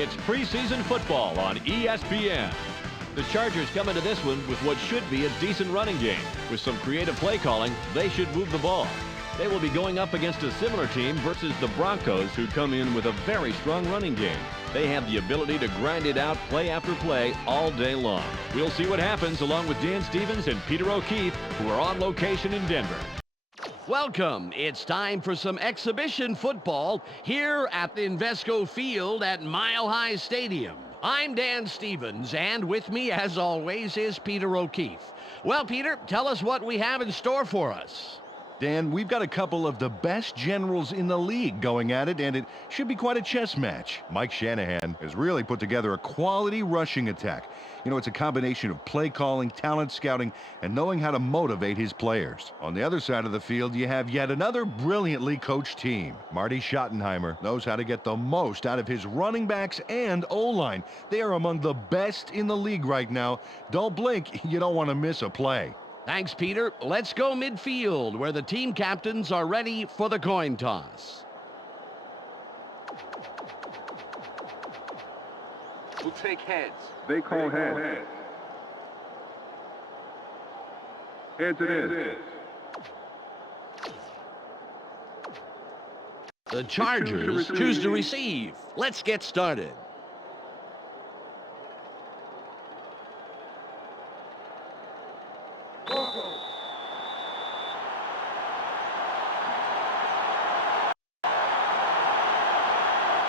It's preseason football on ESPN. The Chargers come into this one with what should be a decent running game. With some creative play calling, they should move the ball. They will be going up against a similar team versus the Broncos, who come in with a very strong running game. They have the ability to grind it out play after play all day long. We'll see what happens along with Dan Stevens and Peter O'Keefe, who are on location in Denver. Welcome. It's time for some exhibition football here at the Invesco Field at Mile High Stadium. I'm Dan Stevens, and with me, as always, is Peter O'Keefe. Well, Peter, tell us what we have in store for us. Dan, we've got a couple of the best generals in the league going at it, and it should be quite a chess match. Mike Shanahan has really put together a quality rushing attack. You know, it's a combination of play calling, talent scouting, and knowing how to motivate his players. On the other side of the field, you have yet another brilliantly coached team. Marty Schottenheimer knows how to get the most out of his running backs and O-line. They are among the best in the league right now. Don't blink, you don't want to miss a play. Thanks, Peter. Let's go midfield, where the team captains are ready for the coin toss. We'll take heads. They call heads. Heads it is. The Chargers choose to receive. Let's get started.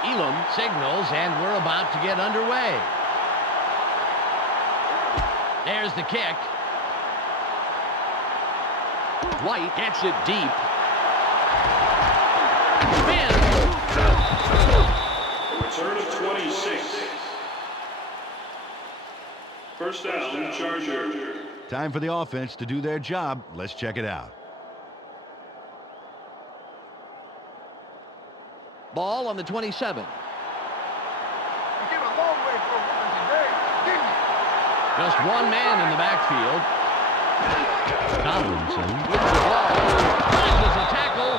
Elam signals, and we're about to get underway. There's the kick. White gets it deep. Spin. Return of 26. First down, Charger. Time for the offense to do their job. Let's check it out. Ball on the 27. Just one man in the backfield. Tomlinson with the ball. Causes a tackle.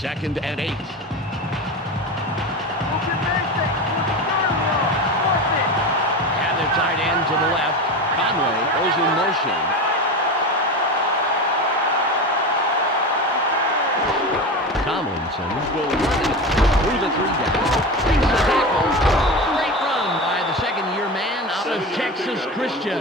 Second and 8. Tight end to the left. Conway goes in motion. Tomlinson will run it through the 3 down. Brings the tackle. Great run by the second-year man out of Texas Christian.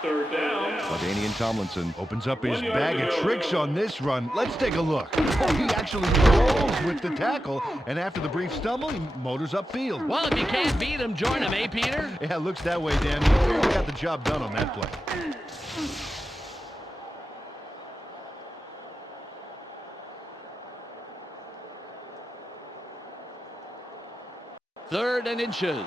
Third down. LaDainian Tomlinson opens up his bag of tricks on this run. Let's take a look. Oh, he actually rolls with the tackle, and after the brief stumble, he motors upfield. Well, if you can't beat him, join him, eh, Peter? Yeah, it looks that way, Dan. He really got the job done on that play. Third and inches.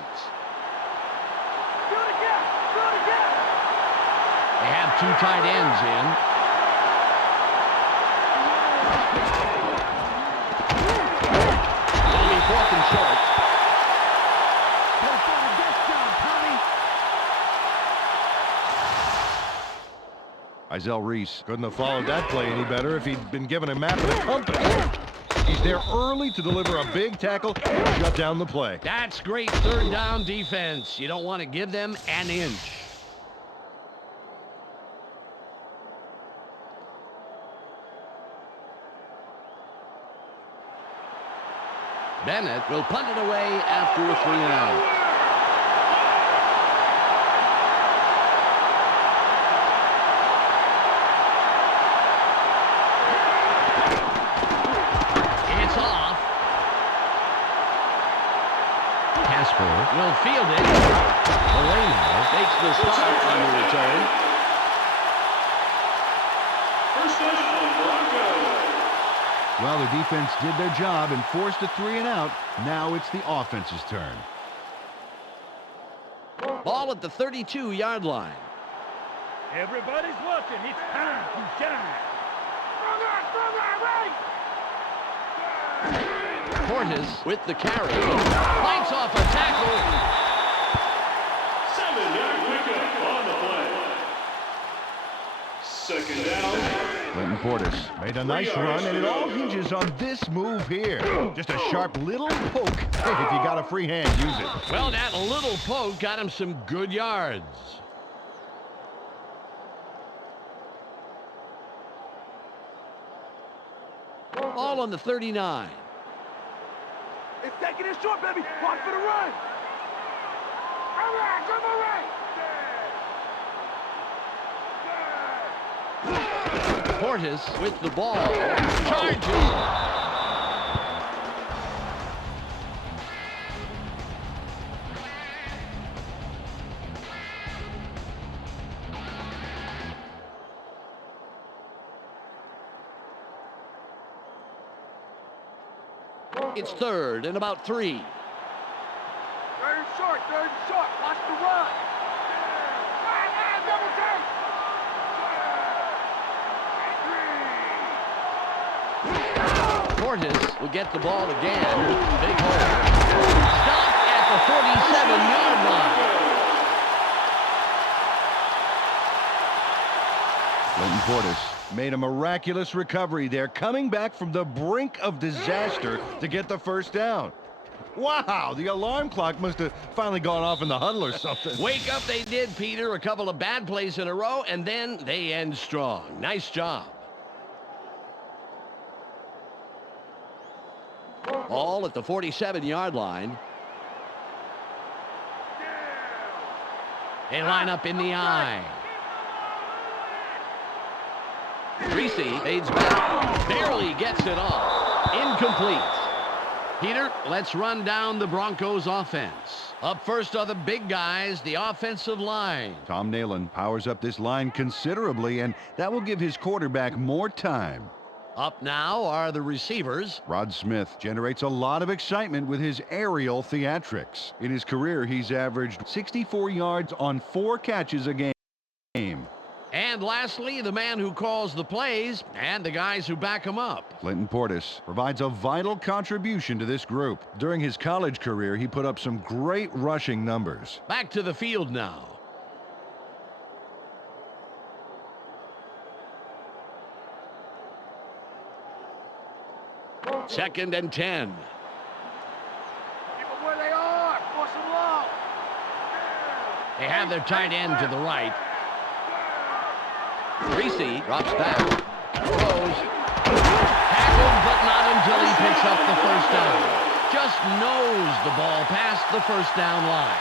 They have 2 tight ends in. It'll be 4th and short. Izell Reese couldn't have followed that play any better if he'd been given a map of the compass. He's there early to deliver a big tackle and shut down the play. That's great third down defense. You don't want to give them an inch. Bennett will punt it away after a 3 and out. It's off. Casper will field it. Moreno takes the start on the return. First down, Broncos. Well, the defense did their job and forced a 3 and out. Now it's the offense's turn. Ball at the 32-yard line. Everybody's watching. It's time to shine. Portis with the carry. Fights off a tackle. 7-yard pickup on the play. Second down. Clinton Portis made a nice run, and it all hinges on this move here. Just a sharp little poke. Hey, if you got a free hand, use it. Well, that little poke got him some good yards. Ball on the 39. It's taking it short, baby. Watch for the run. All right, come on, right. Portis with the ball. Charges. It's 3rd and about 3. Third and short, third and short. Watch the run. Double take. Portis will get the ball again. Big hole. Stop at the 47-yard line. Clinton Portis made a miraculous recovery there, coming back from the brink of disaster to get the first down. Wow, the alarm clock must have finally gone off in the huddle or something. Wake up they did, Peter. A couple of bad plays in a row, and then they end strong. Nice job. Ball at the 47-yard line. They line up in the eye. Reese fades back. Barely gets it off. Incomplete. Peter, let's run down the Broncos offense. Up first are the big guys, the offensive line. Tom Nalen powers up this line considerably, and that will give his quarterback more time. Up now are the receivers. Rod Smith generates a lot of excitement with his aerial theatrics. In his career, he's averaged 64 yards on 4 catches a game. And lastly, the man who calls the plays and the guys who back him up. Clinton Portis provides a vital contribution to this group. During his college career, he put up some great rushing numbers. Back to the field now. Second and 10. Keep them where they are. Force them low. They have their tight end to the right. Reese drops back. Throws. Tackled, but not until he picks up the first down. Just knows the ball past the first down line.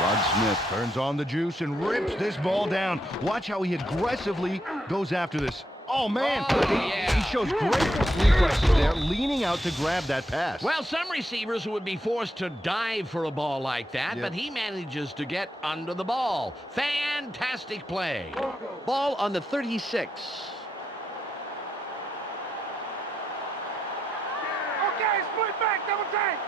Rod Smith turns on the juice and rips this ball down. Watch how he aggressively goes after this. Oh, man. He shows great reflexes there, leaning out to grab that pass. Well, some receivers would be forced to dive for a ball like that, but he manages to get under the ball. Fantastic play. Ball on the 36. Okay, split back, double take.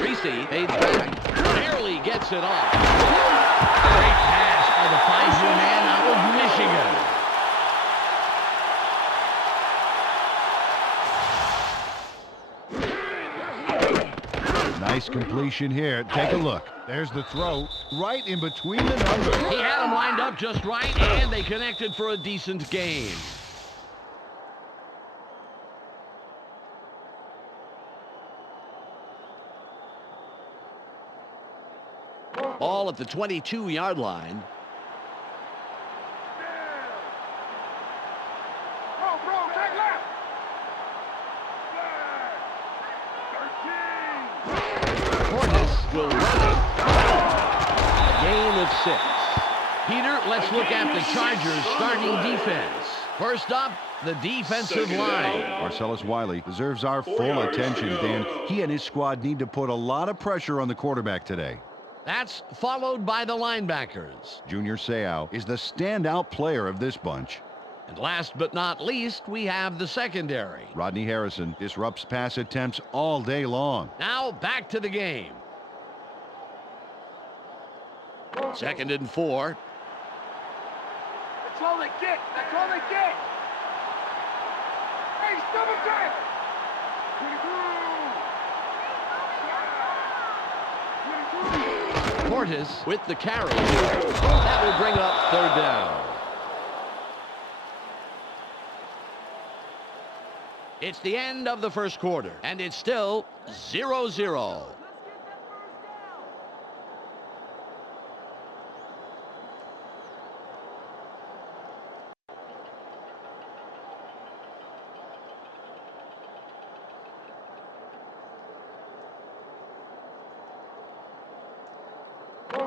Reese fades back. Barely gets it off. Great pass by the 5-year man out of Michigan. Nice completion here. Take a look. There's the throw right in between the numbers. He had them lined up just right, and they connected for a decent gain. Ball at the 22-yard line. Bro, take left. 13. Portis will run it. A gain of 6. Peter, let's look at the Chargers' starting defense. First up, the defensive line. Marcellus Wiley deserves our full attention, Dan. He and his squad need to put a lot of pressure on the quarterback today. That's followed by the linebackers. Junior Seau is the standout player of this bunch. And last but not least, we have the secondary. Rodney Harrison disrupts pass attempts all day long. Now back to the game. 2nd and 4. That's all they get. That's all they get. Chase, double check. Portis with the carry. That will bring up third down. It's the end of the first quarter, and it's still 0-0.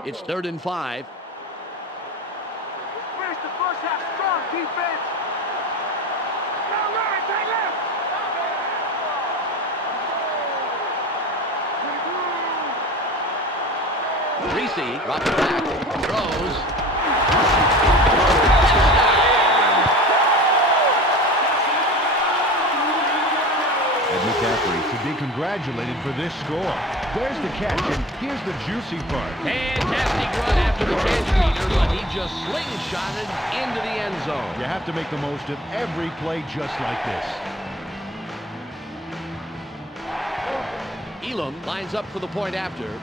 It's 3rd and 5. Finish the first half strong, defense. Down right, tight left. Reese drops it back, throws. And McCaffrey should be congratulated for this score. There's the catch, and here's the juicy part. Fantastic run after the catch, Peter, but he just slingshotted into the end zone. You have to make the most of every play just like this. Elam lines up for the point after.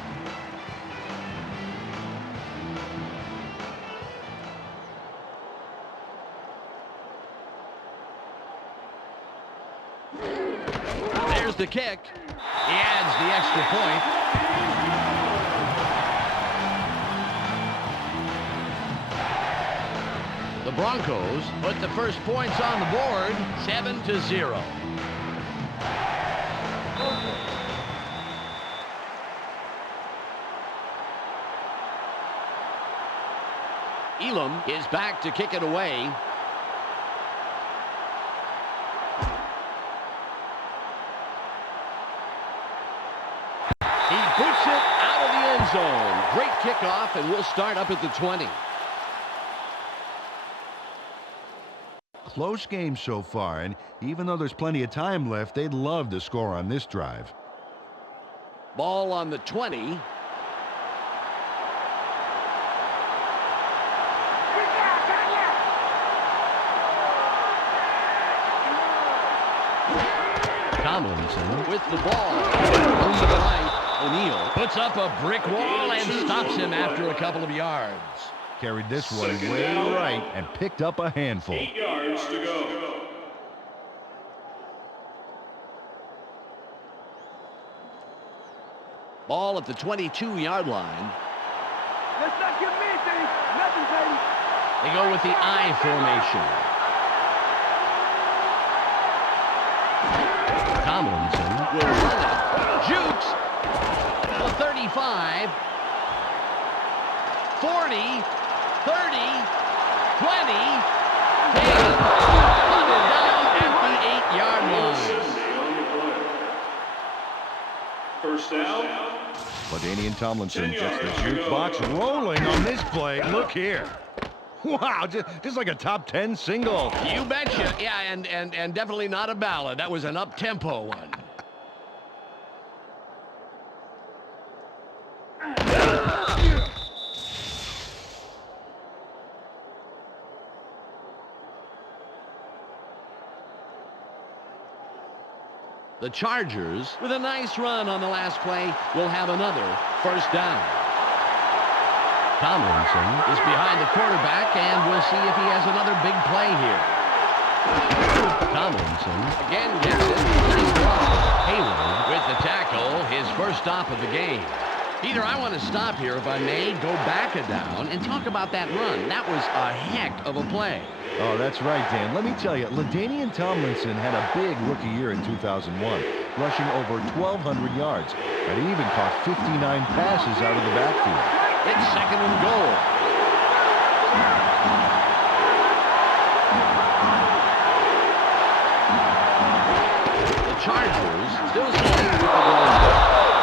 There's the kick. He adds the extra point. The Broncos put the first points on the board, 7-0. Elam is back to kick it away. He boots it out of the end zone. Great kickoff, and we'll start up at the 20. Close game so far, and even though there's plenty of time left, they'd love to score on this drive. Ball on the 20. Tomlinson with the ball. Over the right. O'Neal puts up a brick wall and stops him after a couple of yards. Carried this one way right and picked up a handful. 8 yards to go. Ball at the 22-yard line. Let's not give me anything. Nothing, baby. They go with the I formation. Tomlinson will run it. Jukes. The 35. 40. 30. 20. 10. Hunted down at the 8-yard line. First down. LaDainian Tomlinson 10 gets the yards to go. jukebox rolling on this play. Look here. Wow, just like a top 10 single. You betcha. Yeah, and definitely not a ballad. That was an up-tempo one. The Chargers, with a nice run on the last play, will have another first down. Tomlinson is behind the quarterback, and we'll see if he has another big play here. Tomlinson again gets it. Nice block. Hayward with the tackle, his first stop of the game. Peter, I want to stop here, if I may, go back a down, and talk about that run. That was a heck of a play. Oh, that's right, Dan. Let me tell you, LaDainian Tomlinson had a big rookie year in 2001, rushing over 1,200 yards, and he even caught 59 passes out of the backfield. It's 2nd and goal. The Chargers still staying with the run.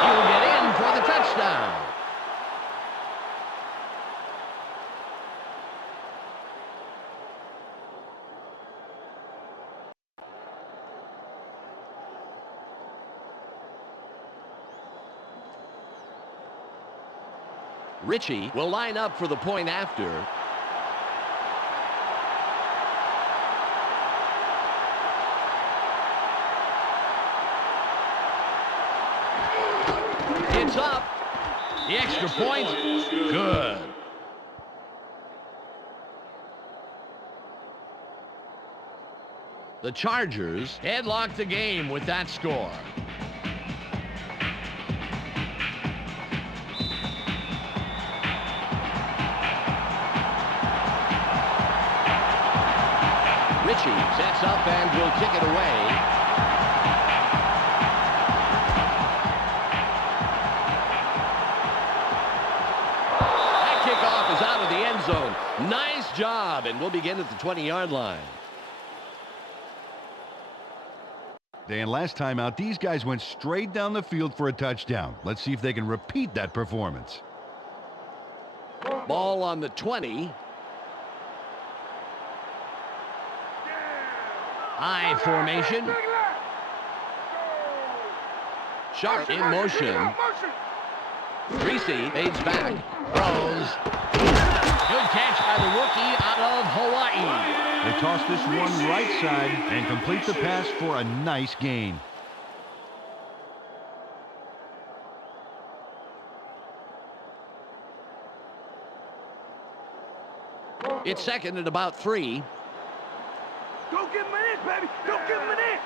He will get in for the touchdown. Ritchie will line up for the point after. The extra point, good. The Chargers headlock the game with that score. Ritchie sets up and will kick it away. That kickoff is out of the end zone. Nice job, and we'll begin at the 20-yard line. Dan, last time out, these guys went straight down the field for a touchdown. Let's see if they can repeat that performance. Ball on the 20. I formation. Sharp in motion. Greasy fades back. Throws. Good catch by the rookie out of Hawaii. They toss this one right side and complete the pass for a nice gain. It's second and about 3. Don't give him an inch, baby. Don't give him an inch.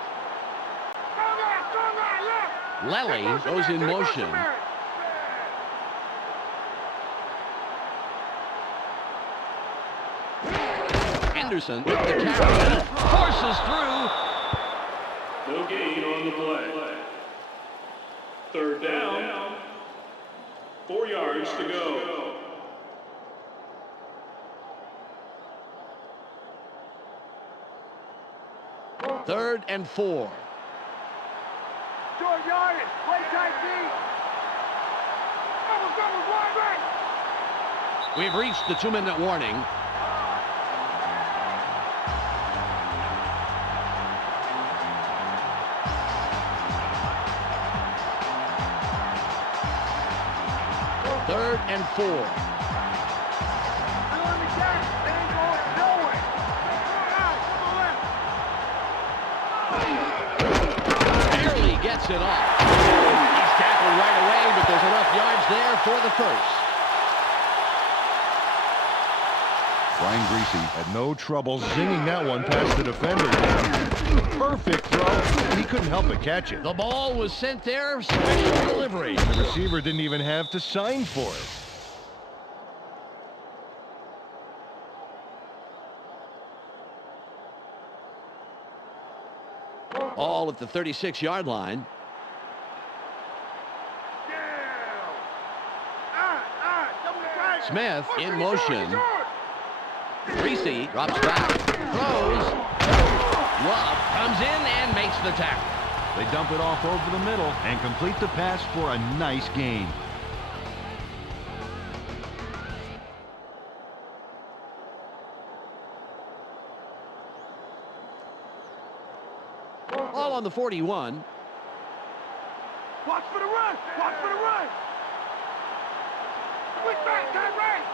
Lely goes in motion. Anderson with the carry. Forces through. No gain on the play. Third down. 4 yards to go. Third and 4. Short yardage. Play tight deep. Double, wide right. We've reached the 2-minute warning. Third and 4. Barely gets it off. He's tackled right away, but there's enough yards there for the first. Brian Greasy had no trouble zinging that one past the defender. Perfect throw, and he couldn't help but catch it. The ball was sent there, special delivery. The receiver didn't even have to sign for it. All at the 36-yard line. Smith in motion. Greasy drops back, throws. Love comes in and makes the tackle. They dump it off over the middle and complete the pass for a nice gain. All on the 41. Watch for the run. Watch for the run. Quick back, got right.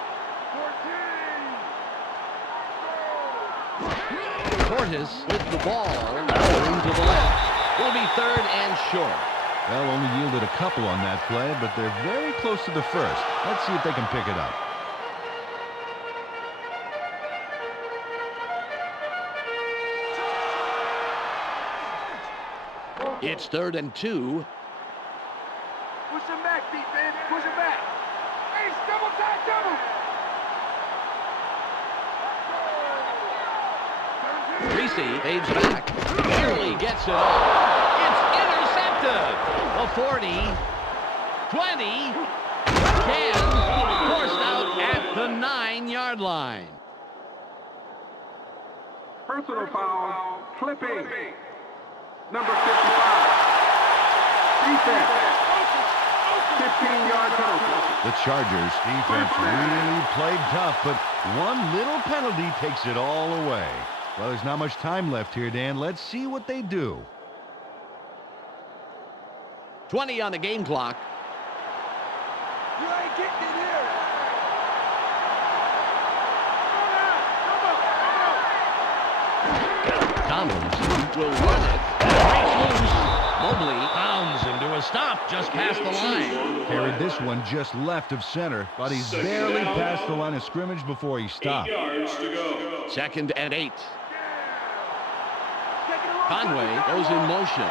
14. Cortis with the ball. Going to the left. Will be third and short. Well, only yielded a couple on that play, but they're very close to the first. Let's see if they can pick it up. It's third and 2. Push him back, defense. Push him back. Hey, double tag, double. Greasy fades back. Barely gets it off. It's intercepted. A 40, 20, 10. Forced out at the 9-yard line. Personal foul, clipping. Number 55. Defense. 15-yard penalty. The Chargers defense really played tough, but one little penalty takes it all away. Well, there's not much time left here, Dan. Let's see what they do. 20 on the game clock. You ain't getting it here. Tomlinson will run it. Breaks loose. Mobley pounds into a stop just past the line. Carried this one just left of center, but he's barely past the line of scrimmage before he 8 stopped. yards to go. 2nd and 8. Conway goes in motion.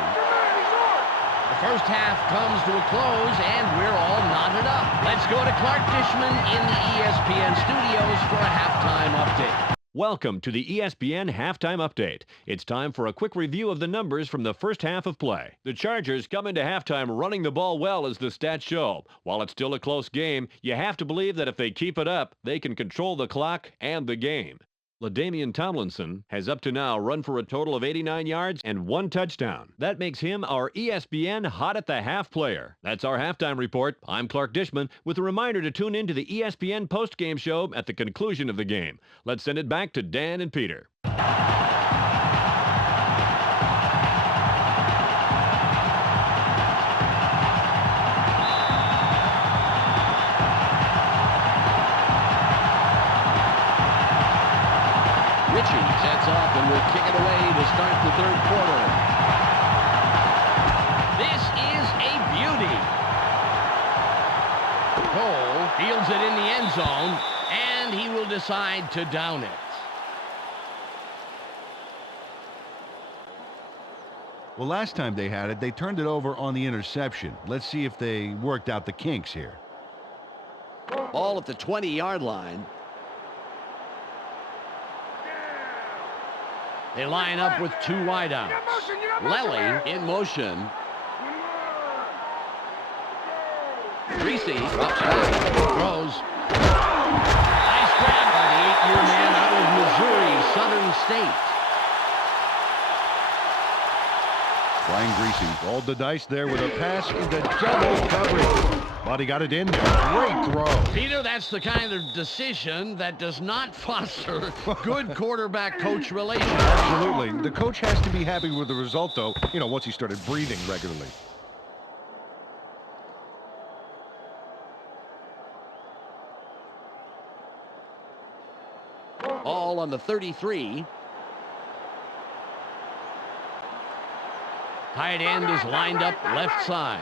The first half comes to a close, and we're all knotted up. Let's go to Clark Dishman in the ESPN studios for a halftime update. Welcome to the ESPN Halftime Update. It's time for a quick review of the numbers from the first half of play. The Chargers come into halftime running the ball well, as the stats show. While it's still a close game, you have to believe that if they keep it up, they can control the clock and the game. LaDainian Tomlinson has up to now run for a total of 89 yards and 1 touchdown. That makes him our ESPN Hot at the Half player. That's our halftime report. I'm Clark Dishman with a reminder to tune in to the ESPN postgame show at the conclusion of the game. Let's send it back to Dan and Peter. Sets up and will kick it away to start the 3rd quarter. This is a beauty. Cole fields it in the end zone, and he will decide to down it. Well, last time they had it, they turned it over on the interception. Let's see if they worked out the kinks here. Ball at the 20-yard line. They line up with 2 wideouts. Lely in motion. Greasy drops back, throws. Nice grab by the 8-year man out of Missouri Southern State. Brian Greasy rolled the dice there with a pass into double coverage. But he got it in there. Great throw. Peter, that's the kind of decision that does not foster good quarterback-coach relations. Absolutely. The coach has to be happy with the result, though, once he started breathing regularly. All on the 33. Tight end is lined up left side.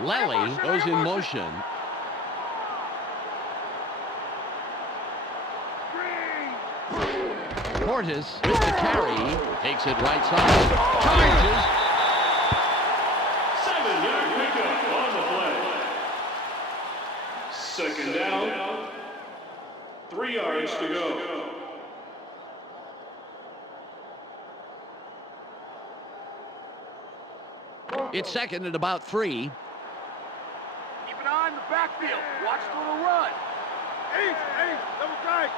Lely goes in motion. Portis with the carry. Takes it right side. Charges. 7-yard pickup on the play. 2nd down. 3 yards to go. It's 2nd and about 3. Keep an eye on the backfield. Watch for the run. Ace, double tight.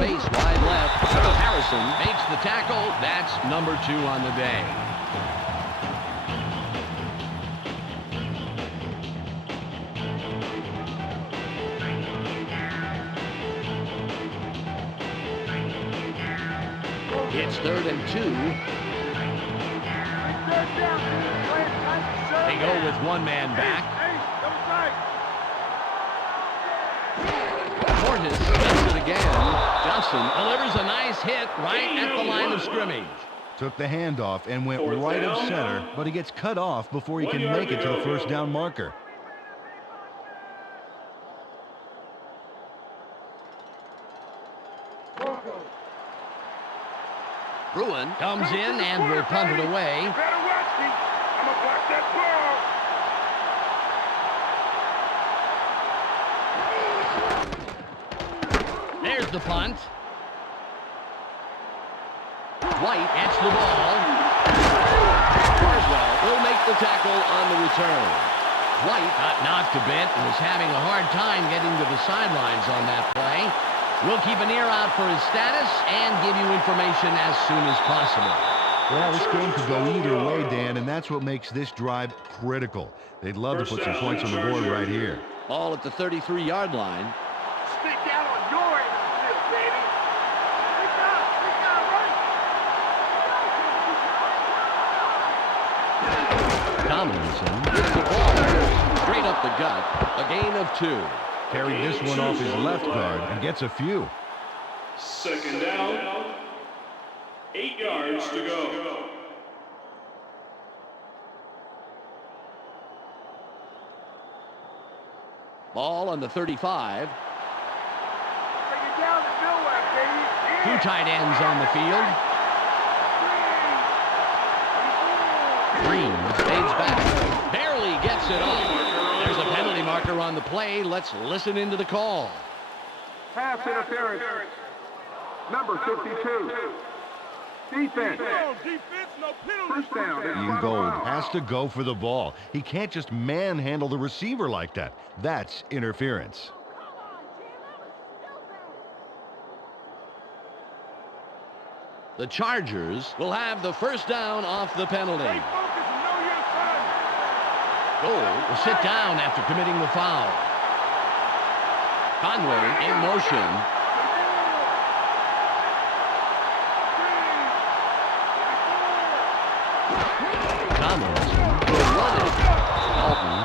Base wide left. Harrison makes the tackle. That's number 2 on the day. It's 3rd and 2. They go with 1 man back. Portis gets it again. Johnson delivers a nice hit right at the line of scrimmage. Took the handoff and went 4th right of down. center, but he gets cut off before he 1 can yard make it to the go. first down marker. Bruin comes in and will punt it away. Better watch me. I'm gonna block that ball. There's the punt. White gets the ball. Carswell will make the tackle on the return. White got knocked a bit and was having a hard time getting to the sidelines on that play. We'll keep an ear out for his status and give you information as soon as possible. Well, this game could go either way, Dan, and that's what makes this drive critical. They'd love to put some points on the board right here. Ball at the 33-yard line. Stick out on your end of the field, baby. Stick out, right? Tomlinson gets the ball straight up the gut. A gain of 2. Carried this one off his left guard and gets a few. Second down. 8 yards to go. Ball on the 35. Bring it down the middle, baby. Two tight ends on the field. Green fades back. Barely gets it off. There's a penalty marker on the play. Let's listen into the call. Pass interference. Number 52. Defense. First down. Ian Gold has to go for the ball. He can't just manhandle the receiver like that. That's interference. The Chargers will have the first down off the penalty. Gold will sit down after committing the foul. Conway in motion.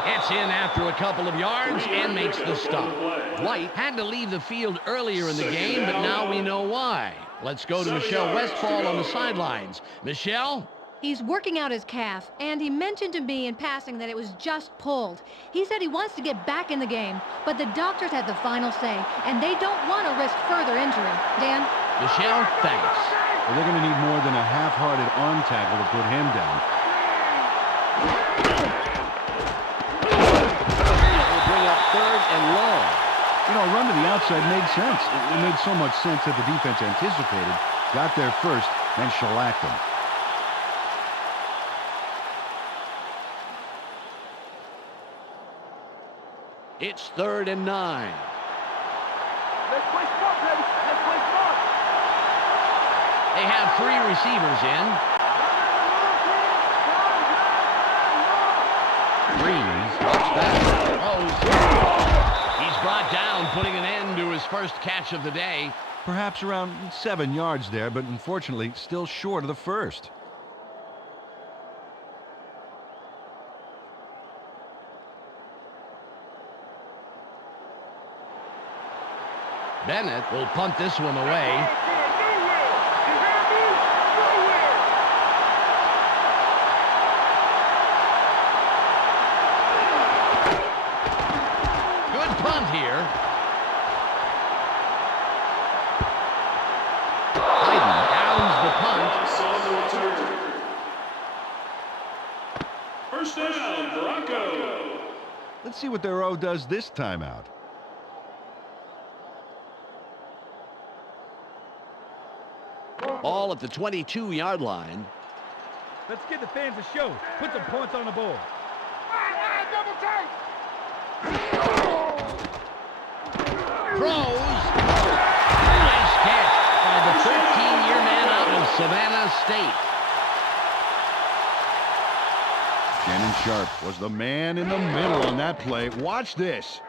Gets in after a couple of yards and makes the stop. White had to leave the field earlier in the game, but now we know why. Let's go to Michelle Westfall on the sidelines. Michelle? He's working out his calf, and he mentioned to me in passing that it was just pulled. He said he wants to get back in the game, but the doctors had the final say, and they don't want to risk further injury. Dan? Michelle, thanks. Well, they're going to need more than a half-hearted arm tackle to put him down. Will bring up third and long. You know, a run to the outside made sense. It made so much sense that the defense anticipated, got there first, and shellacked them. It's 3rd and 9. Let's play smart, baby. Let's play smart. They have 3 receivers in. Breeze drops back. Throws. He's brought down, putting an end to his first catch of the day. Perhaps around 7 yards there, but unfortunately still short of the first. Bennett will punt this one away. Good punt here. Hayden downs the punt. First down, Bronco. Let's see what their O does this time out. Ball at the 22-yard line. Let's give the fans a show. Put some points on the board. Throws. Nice catch by the 13-year man out of Savannah State. Shannon Sharp was the man in the middle on that play. Watch this.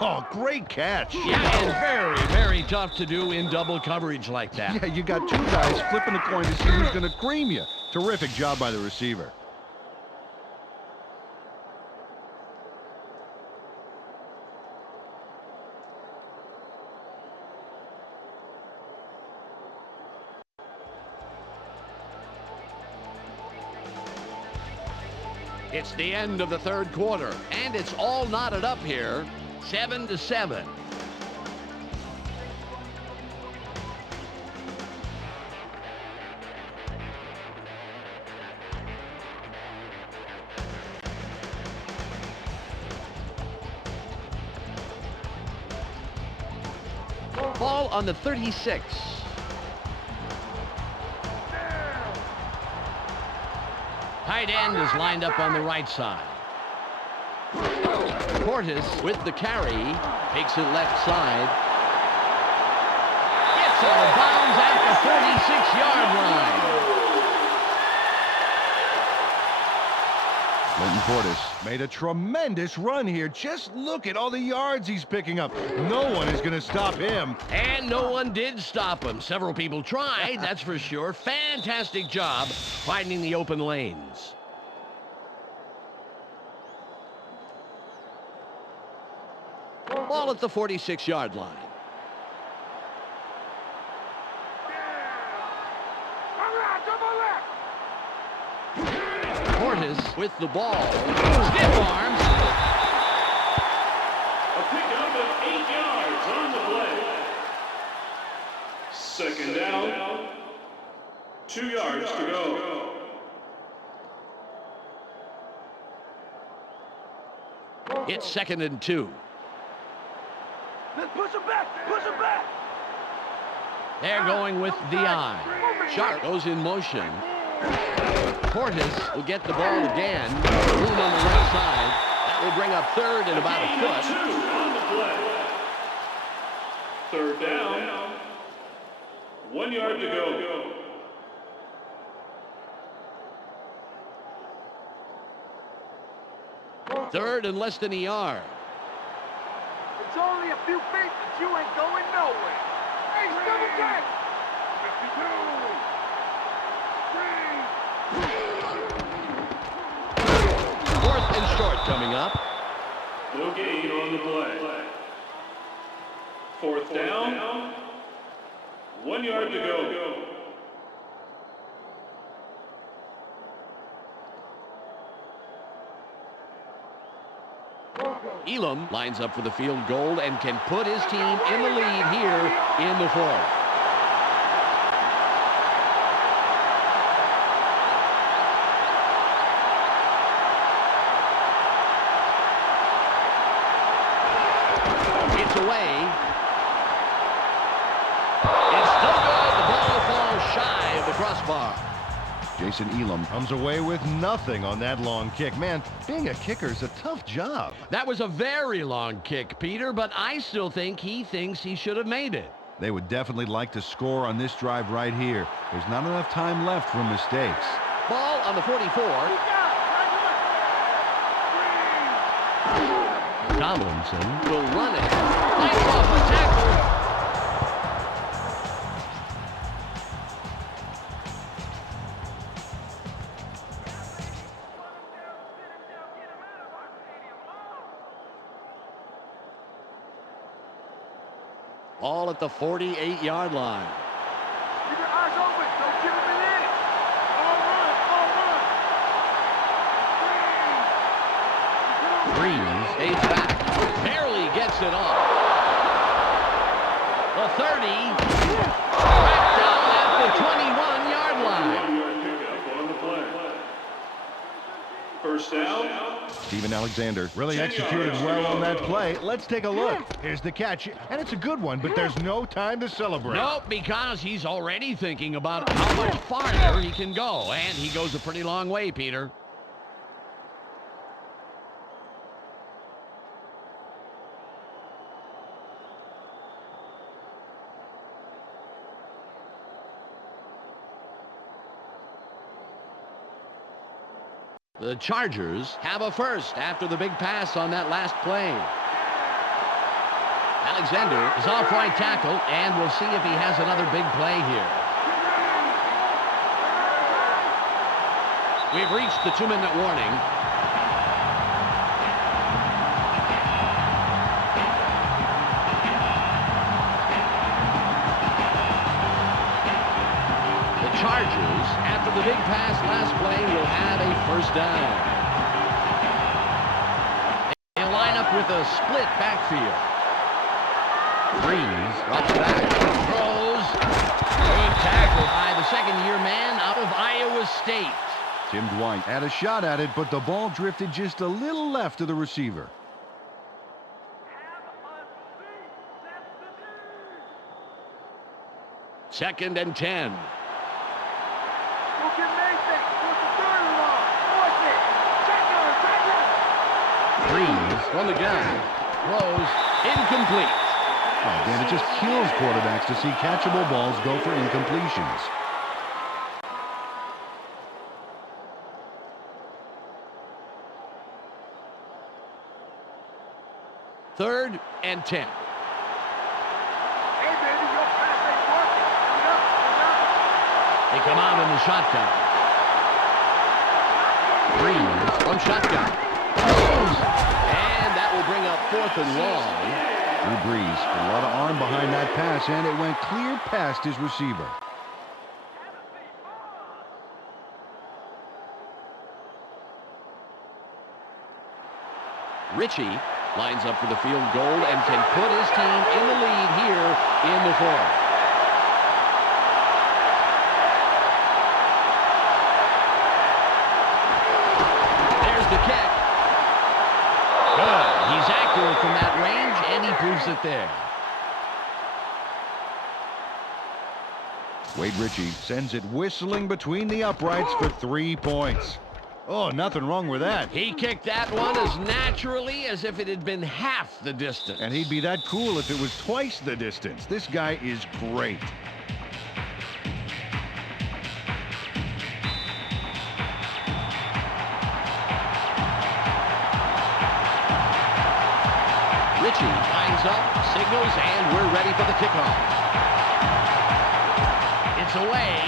Oh, great catch. Yeah, and very, very tough to do in double coverage like that. Yeah, you got 2 guys flipping the coin to see who's going to cream you. Terrific job by the receiver. It's the end of the 3rd quarter, and it's all knotted up here, 7-7. Ball on the 36. Tight end is lined up on the right side. Portis with the carry, takes it left side. Gets out of bounds at the 46-yard line. Linton Portis made a tremendous run here. Just look at all the yards he's picking up. No one is going to stop him. And no one did stop him. Several people tried, that's for sure. Fantastic job finding the open lanes. Ball at the 46-yard line. with the ball. Stiff arms. A pickup of 8 yards on the play. Second down, 2 yards to go. It's 2nd and 2. Let's push him back. Push him back. They're going with Dion. Sharp goes in motion. Portis will get the ball again. Room on the right side. That will bring up 3rd and about a foot. 2 on the play. 3rd down, 1 yard to go. Third and less than a yard. It's only a few feet, but you ain't going nowhere. Hey, double back. 4th and short coming up. No gain on the play. 4th down, 1 yard to go. Elam lines up for the field goal and can put his team in the lead here in the 4th. It's away. It's still good. The ball falls shy of the crossbar. Jason Elam comes away with nothing on that long kick. Man, being a kicker is a tough job. That was a very long kick, Peter, but I still think he thinks he should have made it. They would definitely like to score on this drive right here. There's not enough time left for mistakes. Ball on the 44. Tomlinson will run it. Fights off a tackle. All at the 48-yard line. Keep your eyes open. Don't give him an inch. All run. All run. Breeze stays back. Barely gets it off. The 30. Back down at the 21-yard line. 1 yard pickup on the play. 1st down. Steven Alexander really 10 executed yards. well on that play. Let's take a look. Here's the catch, and it's a good one, but there's no time to celebrate. Nope, because he's already thinking about how much farther he can go. And he goes a pretty long way, Peter. The Chargers have a first after the big pass on that last play. Alexander is off right tackle, and we'll see if he has another big play here. We've reached the 2-minute warning. The Chargers, after the big pass last play, will have a first down. They'll line up with a split backfield. Breeze drops back, throws. Good tackle by the second-year man out of Iowa State. Tim Dwight had a shot at it, but the ball drifted just a little left of the receiver. Second and 10. Look at Mason. What's the third and long? What's it? Check Breeze from the gun. Throws incomplete. Oh, Dan, it just kills quarterbacks to see catchable balls go for incompletions. Third and 10. Hey, baby, your pass ain't working. Get up, get up. They come out in the shotgun. Breeze from shotgun. Throws. And that will bring up 4th and long. Drew Brees, a lot of arm behind that pass, and it went clear past his receiver. Ritchie lines up for the field goal and can put his team in the lead here in the fourth. There's the kick. Good. He's accurate from that range, and he proves it there. Wade Ritchie sends it whistling between the uprights for 3 points. Oh, nothing wrong with that. He kicked that one as naturally as if it had been half the distance. And he'd be that cool if it was twice the distance. This guy is great. Ritchie lines up, signals, and we're ready for the kickoff. It's away.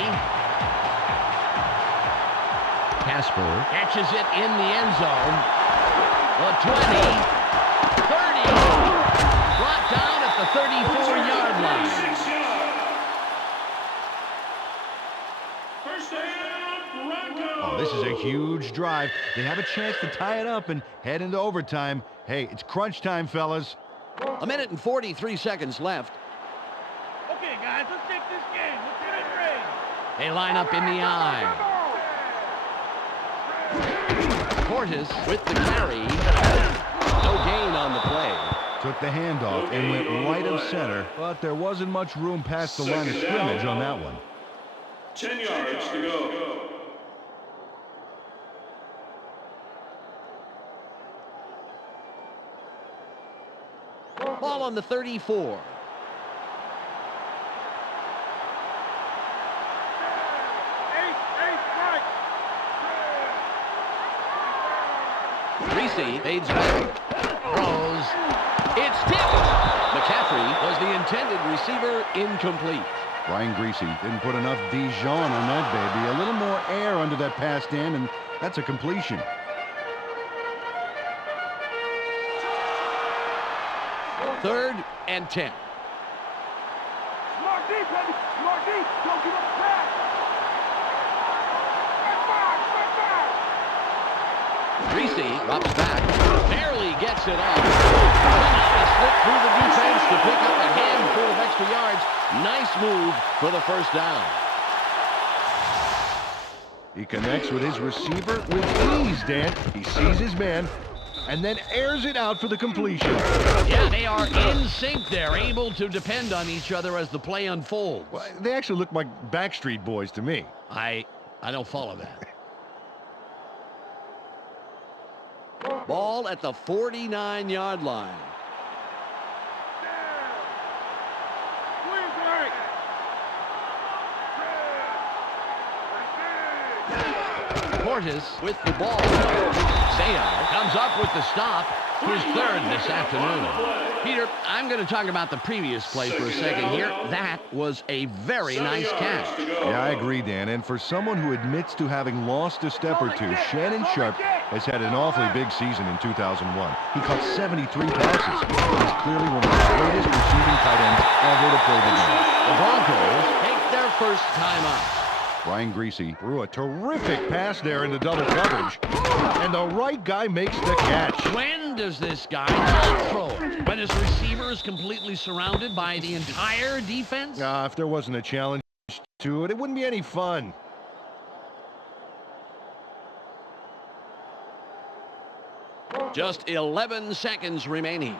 Casper catches it in the end zone. The 20, 30, brought down at the 34-yard line. First down, Broncos. Oh, this is a huge drive. They have a chance to tie it up and head into overtime. Hey, it's crunch time, fellas. A minute and 43 seconds left. Okay, guys, let's take this game. Let's get it ready. They line up in the eye. Portis with the carry. No gain on the play. Took the handoff and went right of center, but there wasn't much room past the line of scrimmage on that one. 10 yards to go. Ball on the 34. Reese fades back. Throws. It's tipped. McCaffrey was the intended receiver, incomplete. Brian Greasy didn't put enough Dijon on that baby. A little more air under that pass stand, and that's a completion. Third and 10. Smart D, baby. Smart D. Don't give up the pass. Reese drops back. Barely gets it off. He slipped through the defense to pick up a handful of extra yards. Nice move for the first down. He connects with his receiver with ease, Dan. He sees his man and then airs it out for the completion. Yeah, they are in sync there, able to depend on each other as the play unfolds. Well, they actually look like Backstreet Boys to me. I don't follow that. Ball at the 49-yard line. Portis with the ball. Sayar comes up with the stop. His third this afternoon. Peter, I'm going to talk about the previous play for a second here. That was a very nice catch. Yeah, I agree, Dan. And for someone who admits to having lost a step or two, Shannon Sharp has had an awfully big season in 2001. He caught 73 passes. He's clearly one of the greatest receiving tight ends ever to play the game. The Broncos take their first timeout. Brian Greasy threw a terrific pass there into double coverage, and the right guy makes the catch. When does this guy not throw it? When his receiver is completely surrounded by the entire defense? If there wasn't a challenge to it, it wouldn't be any fun. Just 11 seconds remaining.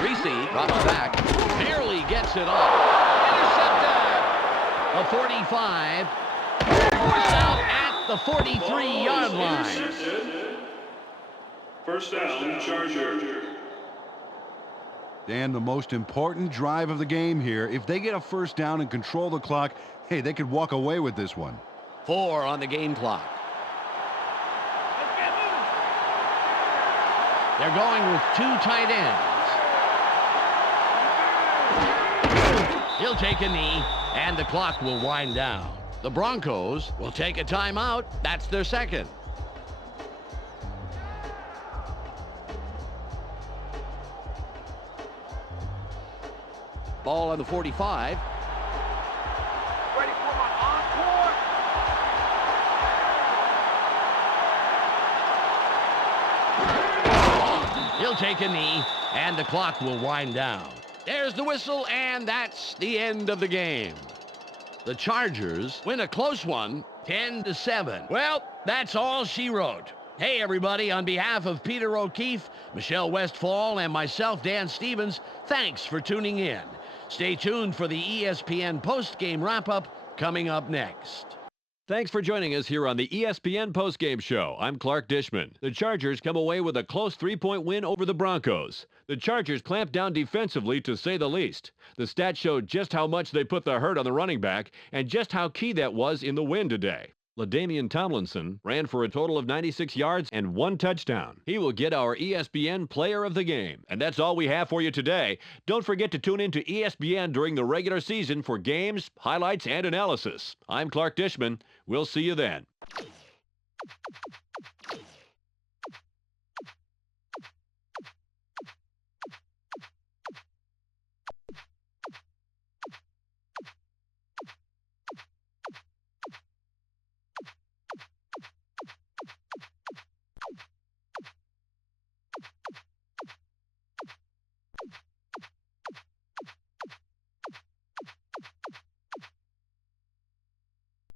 Reese drops back, barely gets it off. Intercepted. A 45. Forced out at the 43-yard line. First down, Charger. Dan, the most important drive of the game here. If they get a first down and control the clock, hey, they could walk away with this one. 4 on the game clock. They're going with 2 tight ends. He'll take a knee, and the clock will wind down. The Broncos will take a timeout. That's their second. Ball on the 45. Ready for my He'll take a knee, and the clock will wind down. There's the whistle, and that's the end of the game. The Chargers win a close one, 10-7. Well, that's all she wrote. Hey, everybody, on behalf of Peter O'Keefe, Michelle Westfall, and myself, Dan Stevens, thanks for tuning in. Stay tuned for the ESPN post-game wrap-up coming up next. Thanks for joining us here on the ESPN postgame show. I'm Clark Dishman. The Chargers come away with a close 3-point win over the Broncos. The Chargers clamped down defensively, to say the least. The stats showed just how much they put the hurt on the running back and just how key that was in the win today. LaDainian Tomlinson ran for a total of 96 yards and 1 touchdown. He will get our ESPN Player of the Game. And that's all we have for you today. Don't forget to tune in to ESPN during the regular season for games, highlights, and analysis. I'm Clark Dishman. We'll see you then.